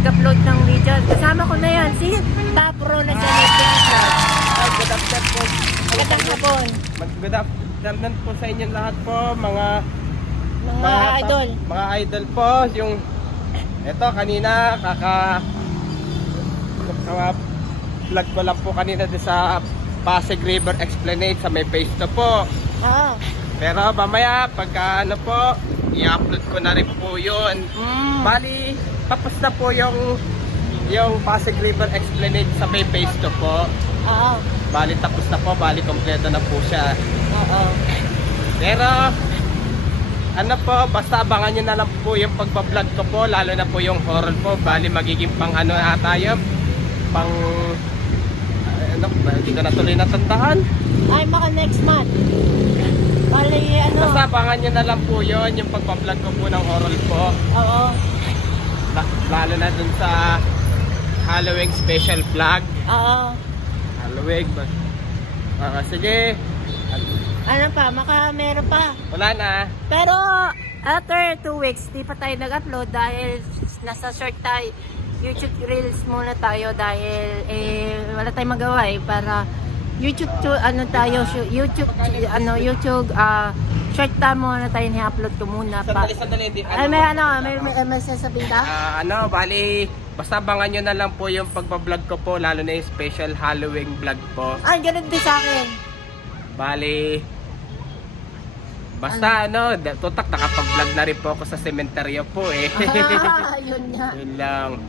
nag-upload ng video. Kasama ko na yan, si Tapro na sa Netflix Vlog. Good afternoon po. Magandang hapon, Good afternoon po sa inyong lahat po, mga idol. Mga idol po, yung eto kanina vlog ko lang po kanina doon sa Pasig River Esplanade sa may page to po. Oo. Pero mamaya pagka ano po, i-upload ko na rin po yun. Bali, tapos na po yung Pasig River Esplanade sa may page to po. Oo. Bali tapos na po, bali kompleto na po siya. Oo. Pero ano po, basta abangan nyo na lang po yung pagbablog ko po, lalo na po yung horror po. Bali magiging pang ano na tayo, pang ano, hindi ko na tuloy natandaan. Ay, baka next month. Bali, ano? Basta abangan nyo na lang po yun, yung pagbablog ko po ng horror po. Oo. Lalo na dun sa Halloween special vlog. Oo. Halloween ba? Sige. Ano pa? Meron pa. Wala na. Pero, after 2 weeks, di pa tayo nag-upload dahil nasa short tayo. YouTube Reels muna tayo dahil wala tayong magawa para YouTube short time muna tayo ni-upload ko muna pa. Sandali. Ay, may sasabihin ka? Bali, basta abangan nyo na lang po yung pagbablog ko po, lalo na yung special Halloween vlog po. Ay, ganun din sa akin. Bali, basta tutak nakapag-vlog na rin po ako sa sementeryo po eh. Yun nga. Yun lang.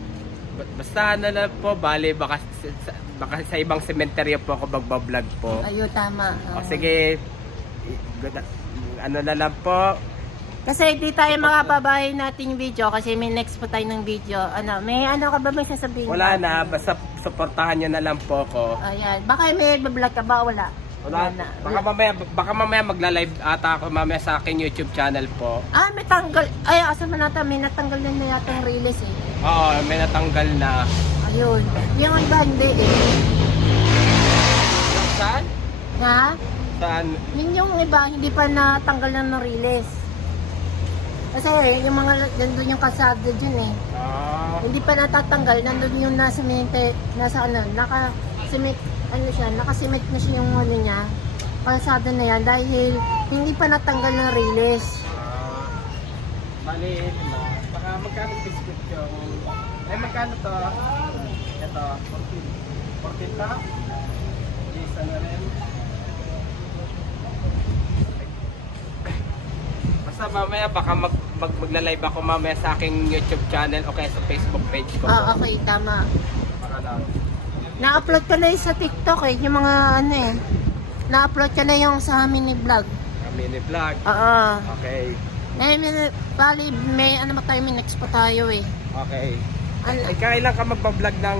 Basta lang po, bali, baka sa ibang sementeryo po ako magbablog po. Ayun, tama. O sige, ano na lang po. Kasi di tayo makapabay natin yung video kasi may next po tayo ng video. May ano ka ba may sasabihin? Wala na, basta supportahan nyo na lang po ako. Ayan. Baka may vlog ka ba? Wala. Wala na. Baka mamaya magla-live ata ako mamaya sa aking YouTube channel po. May tanggal. Ay, asa man natin, may natanggal na yata yung release eh. Oo, may natanggal na. Ayun. Yung iba hindi eh. Saan? Ha? Saan? Yung iba, hindi pa natanggal na ng release. Kasi yung mga, nandun yung kasada dyan eh. Hindi pa natatanggal, nandun yung nasa nakasimit na siya yung ano niya, kalsada na yan dahil hindi pa natanggal ng release. Bali, baka magkano biscuit yung... magkano to? Ito, 14 pa? Yes, ano rin? Basta mamaya baka magla-live ako mamaya sa aking YouTube channel o kaya sa Facebook page ko. Okay, tama. Para lang. Na-upload ka na yung sa TikTok eh, yung mga na-upload ka na yung sa mini vlog. Mini vlog? Oo. Okay. Bali, may next pa tayo eh. Okay. Kailan ka magbablog ng...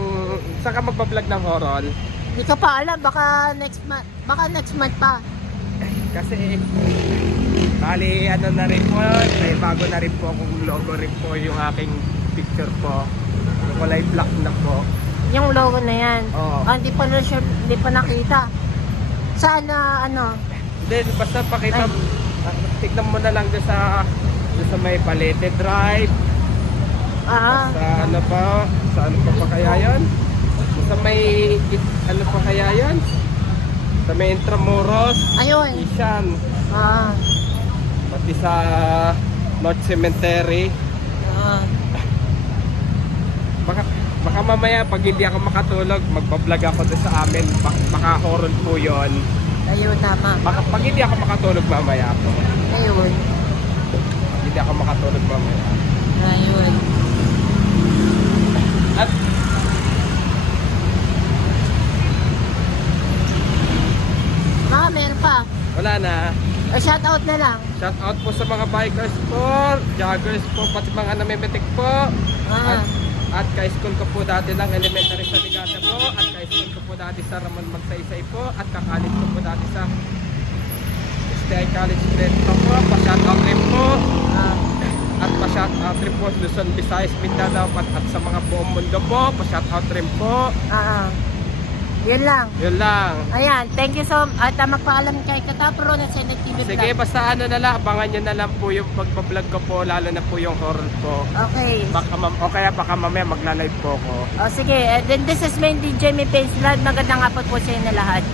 Saan ka magbablog ng horror? Hindi ko pa alam, baka next month pa. Kasi... Bali, na rin po, may bago na rin po akong logo rin po yung aking picture po. Kulay black na po. Yung logo na yan. Oo. Hindi pa nakita. Saan Then, basta pakita, tignan mo na lang doon sa may Palete Drive. Sa ano pa kaya yun? Sa may, ano pa kaya yun? Sa may Intramuros. Ayun. Isyan. Pati sa North Cemetery. Baka mamaya pag hindi ako makatulog, magbablog ako doon sa amin. Baka horror po yun. Ayun, tama. Pag hindi ako makatulog mamaya po. Ayun. Hindi ako makatulog mamaya. Ayun. At Meron pa. wala na. Shout out na lang. Shout out po sa mga bikers po, joggers po, pati mga namimetik po. At ka-school ko po dati ng elementary sa Ligata po. At ka-school ko po dati sa Ramon Magsaysay po. At ka-college ko po dati sa STI College Trento po. Pa-shout out rin po. At pa-shout out rin po Luzon, Visayas, Mindanao. At sa mga buong mundo po, pa-shout out rin po. Yun lang. Yun lang. Ayan, thank you so much. At magpaalam kay Katapro na Senate TV Sige, Vlog. basta ano na lang, abangan nyo na lang po yung pagpa-vlog ko po, lalo na po yung horror po. Okay. O kaya baka mamaya magla-live po ko. O sige, then this is Mandy Jamie Page. Magandang hapon po sa inyo lahat.